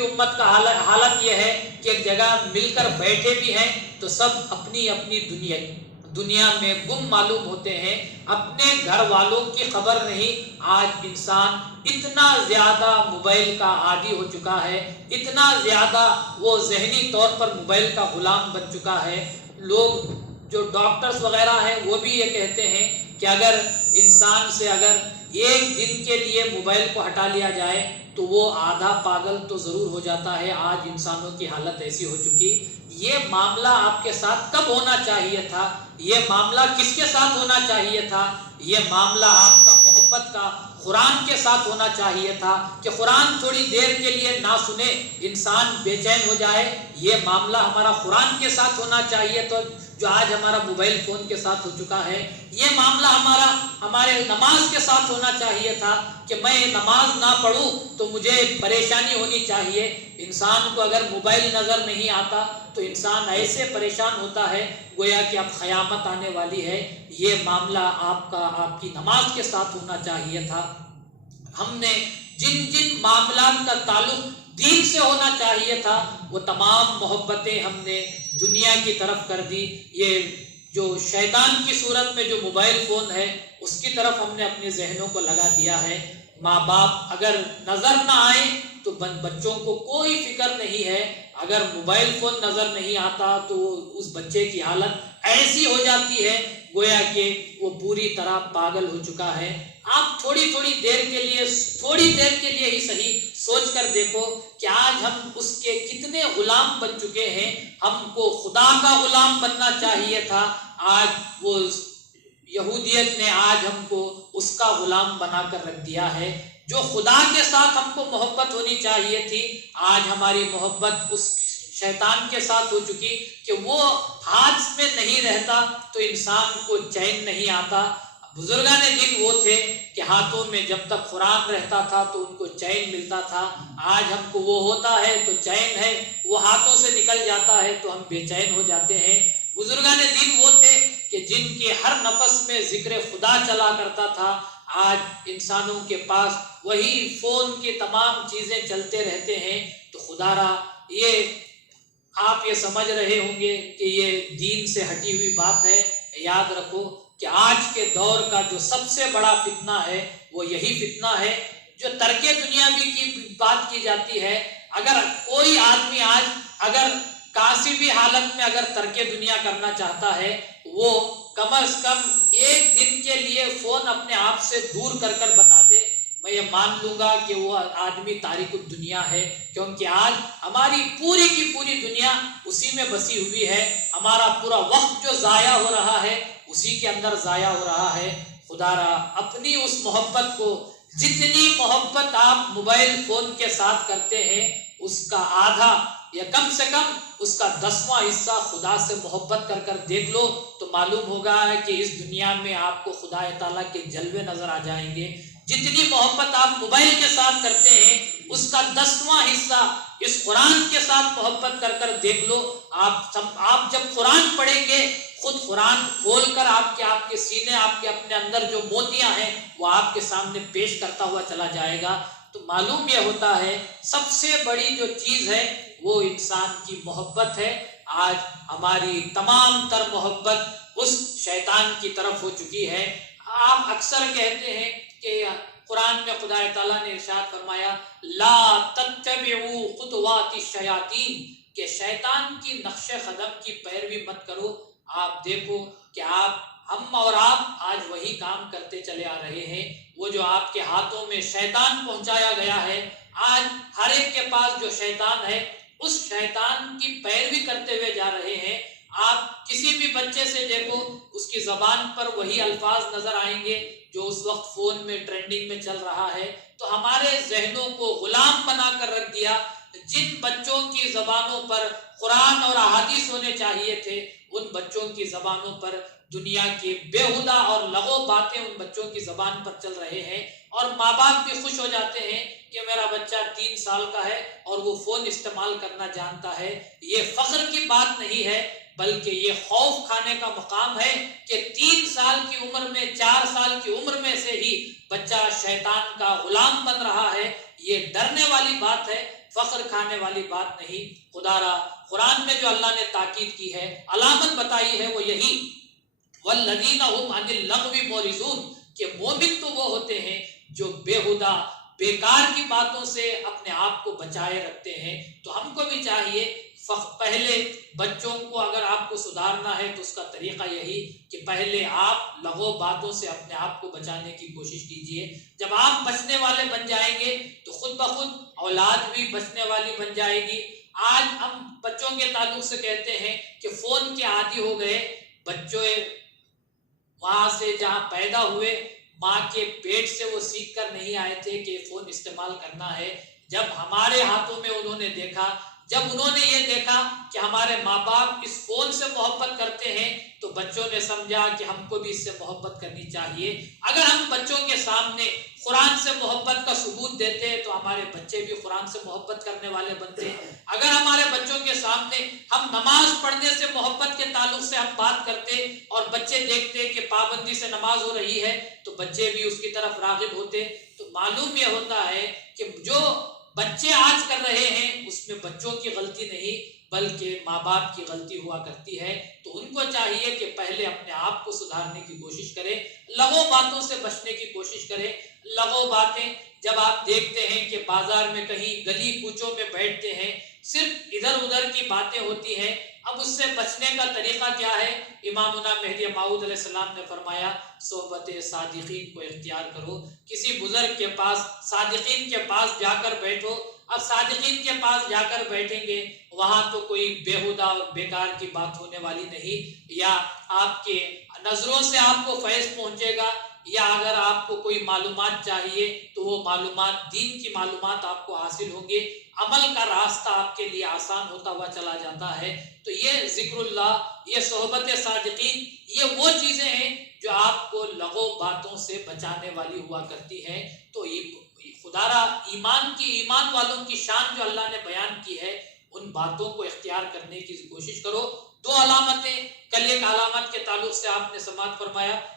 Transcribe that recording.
کی امت کا حالت یہ ہے کہ ایک جگہ مل کر بیٹھے بھی ہیں تو سب اپنی اپنی دنیا میں گم معلوم ہوتے ہیں، اپنے گھر والوں کی خبر نہیں۔ آج انسان اتنا زیادہ موبائل کا عادی ہو چکا ہے، اتنا زیادہ وہ ذہنی طور پر موبائل کا غلام بن چکا ہے۔ لوگ جو ڈاکٹرز وغیرہ ہیں وہ بھی یہ کہتے ہیں کہ اگر انسان سے اگر ایک دن کے لیے موبائل کو ہٹا لیا جائے تو وہ آدھا پاگل تو ضرور ہو جاتا ہے۔ آج انسانوں کی حالت ایسی ہو چکی۔ یہ معاملہ آپ کے ساتھ کب ہونا چاہیے تھا؟ یہ معاملہ کس کے ساتھ ہونا چاہیے تھا؟ یہ معاملہ آپ کا محبت کا قرآن کے ساتھ ہونا چاہیے تھا کہ قرآن تھوڑی دیر کے لیے نہ سنے انسان بے چین ہو جائے۔ یہ معاملہ ہمارا قرآن کے ساتھ ہونا چاہیے تو جو آج ہمارا موبائل فون کے ساتھ ہو چکا ہے۔ یہ معاملہ ہمارے نماز کے ساتھ ہونا چاہیے تھا کہ میں نماز نہ پڑھوں تو مجھے پریشانی ہونی چاہیے۔ انسان کو اگر موبائل نظر نہیں آتا تو انسان ایسے پریشان ہوتا ہے گویا کہ اب قیامت آنے والی ہے۔ یہ معاملہ آپ کی نماز کے ساتھ ہونا چاہیے تھا۔ ہم نے جن معاملات کا تعلق دین سے ہونا چاہیے تھا وہ تمام محبتیں ہم نے دنیا کی طرف کر دی۔ یہ جو شیطان کی صورت میں جو موبائل فون ہے اس کی طرف ہم نے اپنے ذہنوں کو لگا دیا ہے۔ ماں باپ اگر نظر نہ آئے تو بچوں کو کوئی فکر نہیں ہے، اگر موبائل فون نظر نہیں آتا تو اس بچے کی حالت ایسی ہو جاتی ہے گویا کہ وہ پوری طرح پاگل ہو چکا ہے۔ آپ تھوڑی دیر کے لیے ہی صحیح سوچ کر دیکھو کہ آج ہم اس کے کتنے غلام بن چکے ہیں۔ ہم کو خدا کا غلام بننا چاہیے تھا، آج وہ یہودیت نے آج ہم کو اس کا غلام بنا کر رکھ دیا ہے۔ جو خدا کے ساتھ ہم کو محبت ہونی چاہیے تھی، آج ہماری محبت اس شیطان کے ساتھ ہو چکی کہ وہ ہاتھ میں نہیں رہتا تو انسان کو چین نہیں آتا۔ بزرگان دین وہ تھے کہ ہاتھوں میں جب تک قرآن رہتا تھا تو ان کو چین ملتا تھا۔ آج ہم کو وہ ہوتا ہے تو چین ہے، وہ ہاتھوں سے نکل جاتا ہے تو ہم بے چین ہو جاتے ہیں۔ بزرگان دین وہ تھے کہ جن کے ہر نفس میں ذکر خدا چلا کرتا تھا۔ آج انسانوں کے پاس وہی فون کی تمام چیزیں چلتے رہتے ہیں تو خدا را آپ یہ سمجھ رہے ہوں گے کہ یہ دین سے ہٹی ہوئی بات ہے۔ یاد رکھو کہ آج کے دور کا جو سب سے بڑا فتنہ ہے وہ یہی فتنہ ہے جو ترک دنیاوی کی بات کی جاتی ہے۔ اگر کوئی آدمی آج اگر کاسی بھی حالت میں اگر ترک دنیا کرنا چاہتا ہے وہ کم از کم ایک دن کے لیے فون اپنے آپ سے دور کر بتا دے، میں یہ مان لوں گا کہ وہ آدمی تارک الدنیا ہے، کیونکہ آج ہماری پوری کی پوری دنیا اسی میں بسی ہوئی ہے۔ ہمارا پورا وقت جو ضائع ہو رہا ہے اسی کے اندر ضائع ہو رہا ہے۔ خدا را اپنی اس محبت کو، جتنی محبت آپ موبائل فون کے ساتھ کرتے ہیں اس کا آدھا یا کم سے کم اس کا 10واں حصہ خدا سے محبت کر دیکھ لو تو معلوم ہوگا کہ اس دنیا میں آپ کو خدا تعالیٰ کے جلوے نظر آ جائیں گے۔ جتنی محبت آپ موبائل کے ساتھ کرتے ہیں اس کا 10واں حصہ اس قرآن کے ساتھ محبت کر دیکھ لو۔ آپ جب قرآن پڑھیں گے خود قرآن کھول کر آپ کے سینے، آپ کے اپنے اندر جو موتیاں ہیں وہ آپ کے سامنے پیش کرتا ہوا چلا جائے گا تو معلوم یہ ہوتا ہے سب سے بڑی جو چیز ہے وہ انسان کی محبت ہے۔ آج ہماری تمام تر محبت اس شیطان کی طرف ہو چکی ہے۔ آپ اکثر کہتے ہیں کہ قرآن میں خدا تعالیٰ نے ارشاد فرمایا لا تتبعوا خطوات الشیاطین، کہ شیطان کی نقش قدم کی پیروی مت کرو۔ آپ دیکھو کہ ہم اور آپ آج وہی کام کرتے چلے آ رہے ہیں۔ وہ جو آپ کے ہاتھوں میں شیطان پہنچایا گیا ہے، آج ہر ایک کے پاس جو شیطان ہے اس شیطان کی پیروی کرتے ہوئے جا رہے ہیں۔ آپ کسی بھی بچے سے دیکھو اس کی زبان پر وہی الفاظ نظر آئیں گے جو اس وقت فون میں ٹرینڈنگ میں چل رہا ہے۔ تو ہمارے ذہنوں کو غلام بنا کر رکھ دیا۔ جن بچوں کی زبانوں پر قرآن اور احادیث ہونے چاہیے تھے ان بچوں کی زبانوں پر دنیا کی بےہودہ اور لغو باتیں ان بچوں کی زبان پر چل رہے ہیں، اور ماں باپ بھی خوش ہو جاتے ہیں کہ میرا بچہ 3 سال کا ہے اور وہ فون استعمال کرنا جانتا ہے۔ یہ فخر کی بات نہیں ہے بلکہ یہ خوف کھانے کا مقام ہے کہ 3 سال کی عمر میں، 4 سال کی عمر میں سے ہی بچہ شیطان کا غلام بن رہا ہے۔ یہ ڈرنے والی بات ہے فخر کھانے والی بات نہیں۔ خدا را قرآن میں جو اللہ نے تاکید کی ہے، علامت بتائی ہے، وہ یہی والذین هم عن اللغو معرضون، کہ مومن تو وہ ہوتے ہیں جو بےہودہ بیکار کی باتوں سے اپنے آپ کو بچائے رکھتے ہیں۔ تو ہم کو بھی چاہیے پہلے بچوں کو اگر آپ کو سدھارنا ہے تو اس کا طریقہ یہی کہ پہلے آپ لغو باتوں سے اپنے آپ کو بچانے کی کوشش کیجئے۔ جب آپ بچنے والے بن جائیں گے تو خود بخود اولاد بھی بچنے والی بن جائے گی۔ آج ہم بچوں کے تعلق سے کہتے ہیں کہ فون کے عادی ہو گئے۔ بچوں وہاں سے جہاں پیدا ہوئے ماں کے پیٹ سے وہ سیکھ کر نہیں آئے تھے کہ فون استعمال کرنا ہے۔ جب ہمارے ہاتھوں میں انہوں نے دیکھا، جب انہوں نے یہ دیکھا کہ ہمارے ماں باپ اس فون سے محبت کرتے ہیں تو بچوں نے سمجھا کہ ہم کو بھی اس سے محبت کرنی چاہیے۔ اگر ہم بچوں کے سامنے قرآن سے محبت کا ثبوت دیتے تو ہمارے بچے بھی قرآن سے محبت کرنے والے بنتے۔ اگر ہمارے بچوں کے سامنے ہم نماز پڑھنے سے محبت کے تعلق سے ہم بات کرتے اور بچے دیکھتے کہ پابندی سے نماز ہو رہی ہے تو بچے بھی اس کی طرف راغب ہوتے۔ تو معلوم یہ ہوتا ہے کہ جو بچے آج کر رہے ہیں اس میں بچوں کی غلطی نہیں بلکہ ماں باپ کی غلطی ہوا کرتی ہے۔ تو ان کو چاہیے کہ پہلے اپنے آپ کو سدھارنے کی کوشش کرے، لغو باتوں سے بچنے کی کوشش کرے۔ لغو باتیں جب آپ دیکھتے ہیں کہ بازار میں کہیں گلی کوچوں میں بیٹھتے ہیں، صرف ادھر ادھر کی باتیں ہوتی ہیں، اب اس سے بچنے کا طریقہ کیا ہے؟ امامنا مہدی موعود علیہ السلام نے فرمایا صحبت صادقین کو اختیار کرو۔ کسی بزرگ کے پاس، صادقین کے پاس جا کر بیٹھو۔ اب صادقین کے پاس جا کر بیٹھیں گے وہاں تو کوئی بےہودہ اور بیکار کی بات ہونے والی نہیں، یا آپ کے نظروں سے آپ کو فیض پہنچے گا، یا اگر آپ کو کوئی معلومات چاہیے تو وہ معلومات، دین کی معلومات آپ کو حاصل ہوں گے، عمل کا راستہ آپ کے لیے آسان ہوتا ہوا چلا جاتا ہے۔ تو یہ ذکر اللہ، یہ صحبت صادقین، یہ وہ چیزیں ہیں جو آپ کو لغو باتوں سے بچانے والی ہوا کرتی ہیں۔ تو خدا را ایمان والوں کی شان جو اللہ نے بیان کی ہے، ان باتوں کو اختیار کرنے کی کوشش کرو۔ دو علامتیں، کل ایک علامت کے تعلق سے آپ نے سماعت فرمایا